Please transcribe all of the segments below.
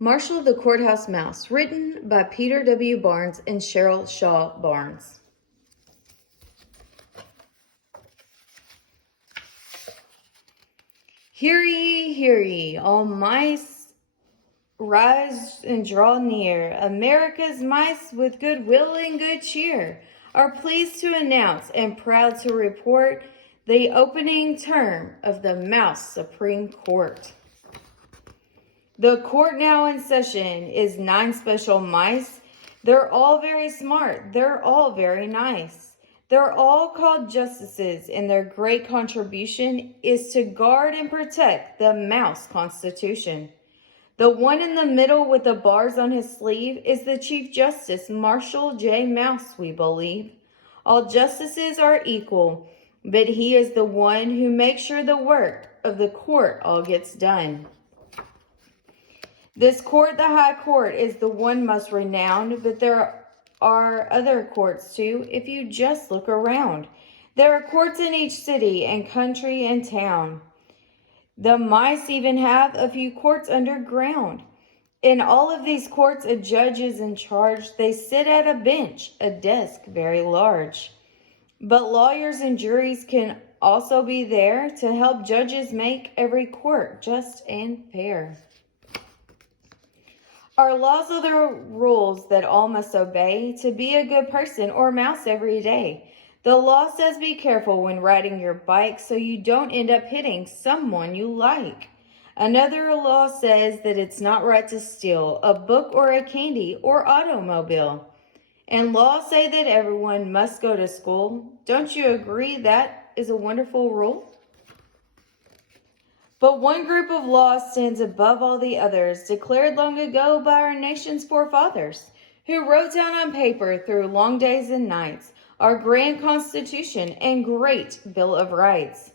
Marshall the Courthouse Mouse, written by Peter W. Barnes and Cheryl Shaw Barnes. Hear ye, all mice, rise and draw near. America's mice with good will and good cheer are pleased to announce and proud to report the opening term of the Mouse Supreme Court. The court now in session is 9 special mice. They're all very smart. They're all very nice. They're all called justices, and their great contribution is to guard and protect the Mouse Constitution. The one in the middle with the bars on his sleeve is the Chief Justice, Marshall J. Mouse, we believe. All justices are equal, but he is the one who makes sure the work of the court all gets done. This court, the High Court, is the one most renowned, but there are other courts too if you just look around. There are courts in each city and country and town. The mice even have a few courts underground. In all of these courts, a judge is in charge. They sit at a bench, a desk very large. But lawyers and juries can also be there to help judges make every court just and fair. Our laws are the rules that all must obey to be a good person or mouse every day. The law says be careful when riding your bike so you don't end up hitting someone you like. Another law says that it's not right to steal a book or a candy or automobile. And laws say that everyone must go to school. Don't you agree that is a wonderful rule? But one group of laws stands above all the others, declared long ago by our nation's forefathers, who wrote down on paper through long days and nights our grand Constitution and great Bill of Rights.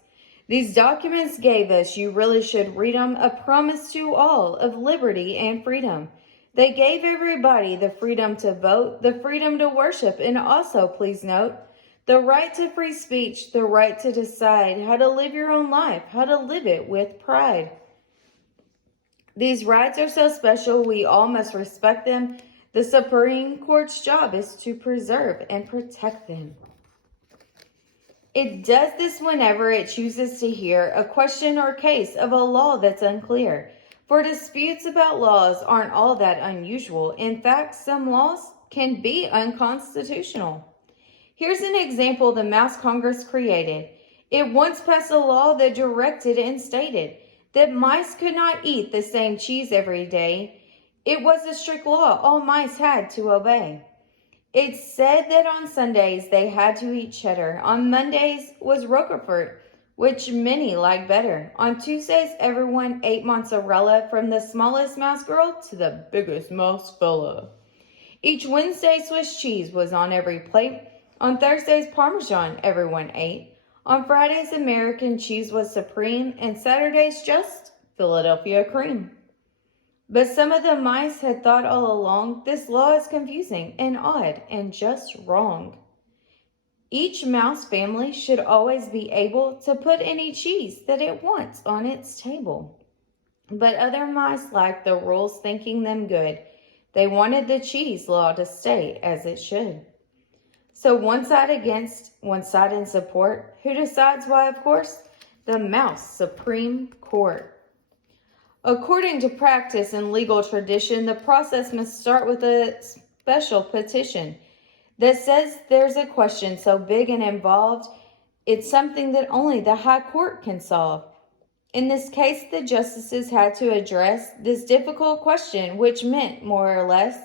These documents gave us, you really should read them, a promise to all of liberty and freedom. They gave everybody the freedom to vote, the freedom to worship, and also, please note, the right to free speech, the right to decide how to live your own life, how to live it with pride. These rights are so special, we all must respect them. The Supreme Court's job is to preserve and protect them. It does this whenever it chooses to hear a question or case of a law that's unclear. For disputes about laws aren't all that unusual. In fact, some laws can be unconstitutional. Here's an example the Mouse Congress created. It once passed a law that directed and stated that mice could not eat the same cheese every day. It was a strict law all mice had to obey. It said that on Sundays they had to eat cheddar. On Mondays was Roquefort, which many like better. On Tuesdays, everyone ate mozzarella, from the smallest mouse girl to the biggest mouse fella. Each Wednesday, Swiss cheese was on every plate. On Thursdays, Parmesan everyone ate. On Fridays, American cheese was supreme, and Saturdays just Philadelphia cream. But some of the mice had thought all along, this law is confusing and odd and just wrong. Each mouse family should always be able to put any cheese that it wants on its table. But other mice liked the rules, thinking them good. They wanted the cheese law to stay as it should. So one side against, one side in support. Who decides why? Of course, the Mouse Supreme Court. According to practice and legal tradition, the process must start with a special petition that says there's a question so big and involved, it's something that only the High Court can solve. In this case, the justices had to address this difficult question, which meant, more or less,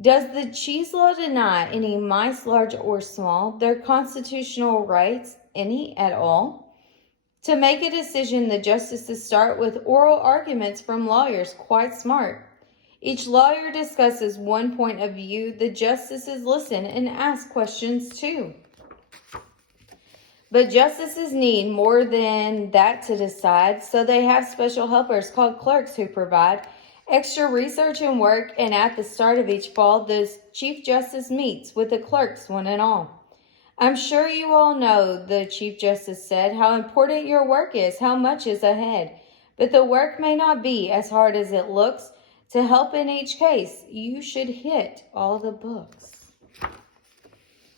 does the cheese law deny any mice, large or small, their constitutional rights, any at all? To make a decision, the justices start with oral arguments from lawyers, quite smart. Each lawyer discusses one point of view. The justices listen and ask questions too. But justices need more than that to decide, so they have special helpers called clerks who provide extra research and work, and at the start of each fall, the Chief Justice meets with the clerks one and all. I'm sure you all know, the Chief Justice said, how important your work is, how much is ahead. But the work may not be as hard as it looks. To help in each case, you should hit all the books.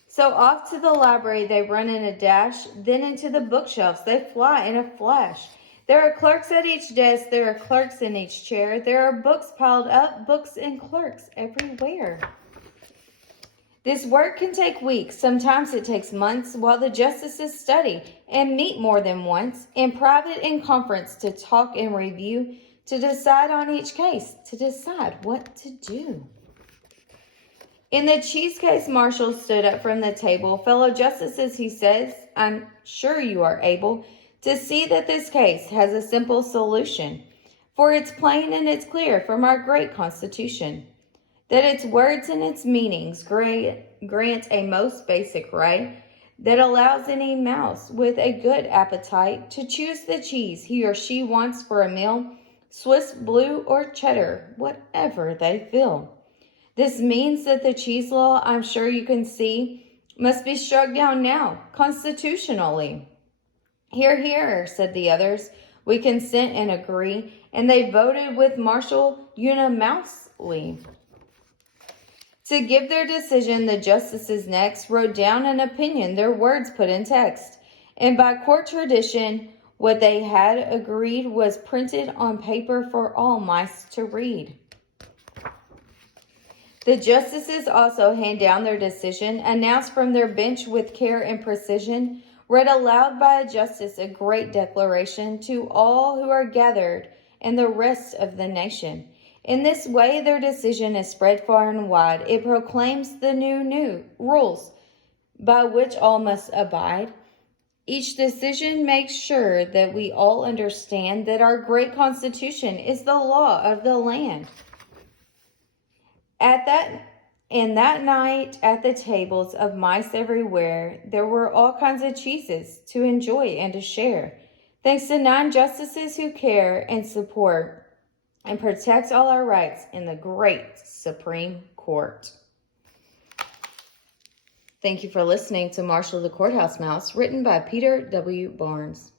So off to the library they run in a dash, then into the bookshelves they fly in a flash. There are clerks at each desk, there are clerks in each chair, there are books piled up, books and clerks everywhere. This work can take weeks, sometimes it takes months, while the justices study and meet more than once, in private and conference, to talk and review, to decide on each case, to decide what to do. In the cheese case, Marshall stood up from the table. Fellow justices, he says, I'm sure you are able to see that this case has a simple solution, for it's plain and it's clear from our great Constitution that its words and its meanings grant a most basic right that allows any mouse with a good appetite to choose the cheese he or she wants for a meal, Swiss, blue, or cheddar, whatever they feel. This means that the cheese law, I'm sure you can see, must be struck down now, constitutionally. Hear, hear, said the others. We consent and agree, and they voted with Marshall unanimously. To give their decision, the justices next wrote down an opinion, their words put in text, and by court tradition, what they had agreed was printed on paper for all mice to read. The justices also hand down their decision, announced from their bench with care and precision, read aloud by a justice a great declaration to all who are gathered and the rest of the nation. In this way, their decision is spread far and wide. It proclaims the new rules by which all must abide. Each decision makes sure that we all understand that our great Constitution is the law of the land. That night, at the tables of mice everywhere, there were all kinds of cheeses to enjoy and to share. Thanks to 9 justices who care and support and protect all our rights in the great Supreme Court. Thank you for listening to Marshall the Courthouse Mouse, written by Peter W. Barnes.